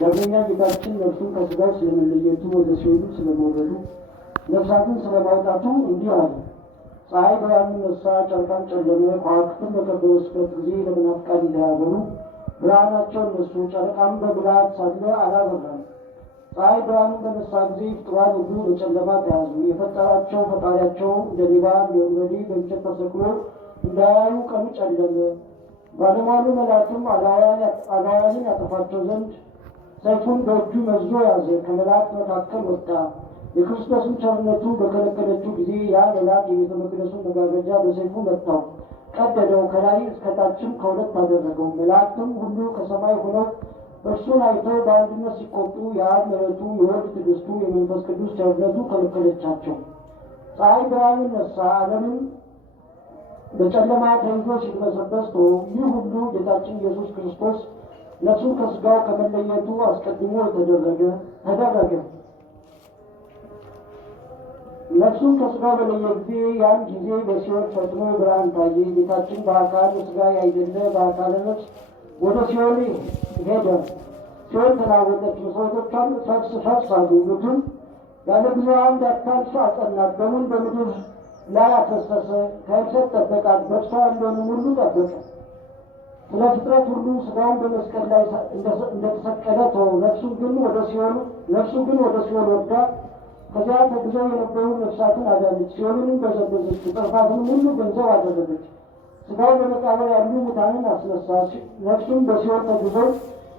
ዳግመኛ ጌታችን ነፍሱን ከሥጋው ስለመለየቱ ወደ ሲኦል ስለመውረዱ ነፍሳትን ስለማውጣቱ እንዲህ አለ። ፀሐይ ብርሃንን ነሳ፣ ጨረቃም ጨለመ፣ ከዋክብትም በከበሩበት ጊዜ ለመናፍቃን እንዳያበሩ ብርሃናቸው እነሱ፣ ጨረቃም በብልሃት ሳለ አላበራም። ፀሐይ ብርሃንን በነሳ ጊዜ ፍጡራን ሁሉ በጨለማ ተያዙ። የፈጠራቸው ፈጣሪያቸው እንደ ሌባ እንደ ወንበዴ በእንጨት ተሰቅሎ እንዳያዩ ቀኑ ጨለመ። ባለሟሉ መልአክም አላውያንን ያጠፋቸው ዘንድ ሰይፉን በእጁ መዞ ያዘ። ከመላእክት መካከል ወጣ። የክርስቶስን ቸርነቱ በከለከለችው ጊዜ ያ መልአክ የቤተ መቅደሱን መጋረጃ በሰይፉ መታው፣ ቀደደው፣ ከላይ እስከታችም ከሁለት አደረገው። መላእክትም ሁሉ ከሰማይ ሆነው እርሱን አይተው በአንድነት ሲቆጡ የአብ ምሕረቱ፣ የወልድ ትዕግስቱ፣ የመንፈስ ቅዱስ ቸርነቱ ከለከለቻቸው። ፀሐይ ብርሃንን ነሳ፣ ዓለምን በጨለማ ተይዞ ሲድበሰበስ ተወው። ይህ ሁሉ ጌታችን ኢየሱስ ክርስቶስ ነፍሱን ከሥጋው ከመለየቱ አስቀድሞ ተደረገ። ነፍሱን ከሥጋው በለየ ጊዜ ያን ጊዜ በሲኦል ፈጥኖ ብርሃን ታየ። ጌታችን በአካል ሥጋ ያይደለ በአካለ ነፍስ ወደ ሲኦል ሄደ። ሲኦል ተናወጠች፣ መሠረቶቿም ፈርስ አሉ። ምድር ያለ ጊዜዋ እንዳታልፍ አጸናት። ደሙን በምድር ላይ አፈሰሰ፣ ከእንሰት ጠበቃት፣ በእርሷ ያለውን ሁሉ ጠበቀ። ስለ ፍጥረት ሁሉ ሥጋውን በመስቀል ላይ እንደተሰቀለ ተወው። ነፍሱ ግን ወደ ሲኦል ወርዳ ከዚያ ተግዘው የነበሩ ነፍሳትን አዳነች። ሲኦልንም በዘበዘች፣ ጥፋትንም ሁሉ ገንዘብ አደረገች። ሥጋው በመቃብር ያሉ ሙታንን አስነሳ። ነፍሱም በሲኦል ተግዘው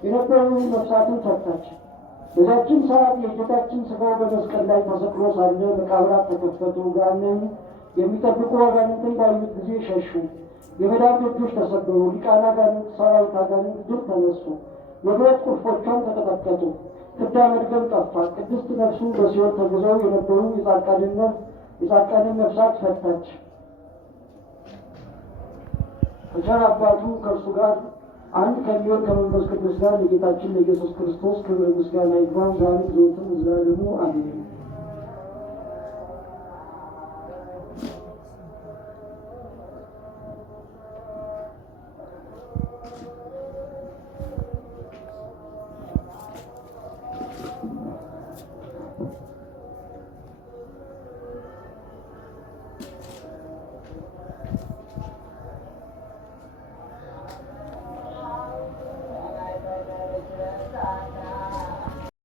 የነበሩ ነፍሳትን ፈታች። በዚያችን ሰዓት የጌታችን ሥጋው በመስቀል ላይ ተሰቅሎ ሳለ መቃብራት ተከፈቱ። ገሃነም የሚጠብቁ አጋንንትን ባዩት ጊዜ ሸሹ። የመዳን ደጆች ተሰበሩ። ሊቃነ አጋንንት፣ ሰራዊት አጋንንት ድል ተነሱ። የብረት ቁልፎቿም ተቀጠቀጡ። ፍዳ መድገም ጠፋ። ቅድስት ነፍሱ በሲኦል ተግዘው የነበሩ የጻድቃንን ነፍሳት ፈታች። ከቸር አባቱ ከእርሱ ጋር አንድ ከሚሆን ከመንፈስ ቅዱስ ጋር ለጌታችን ለኢየሱስ ክርስቶስ ክብር ምስጋና ይግባው ዛሬም ዘወትርም ለዘላለሙ አሜን።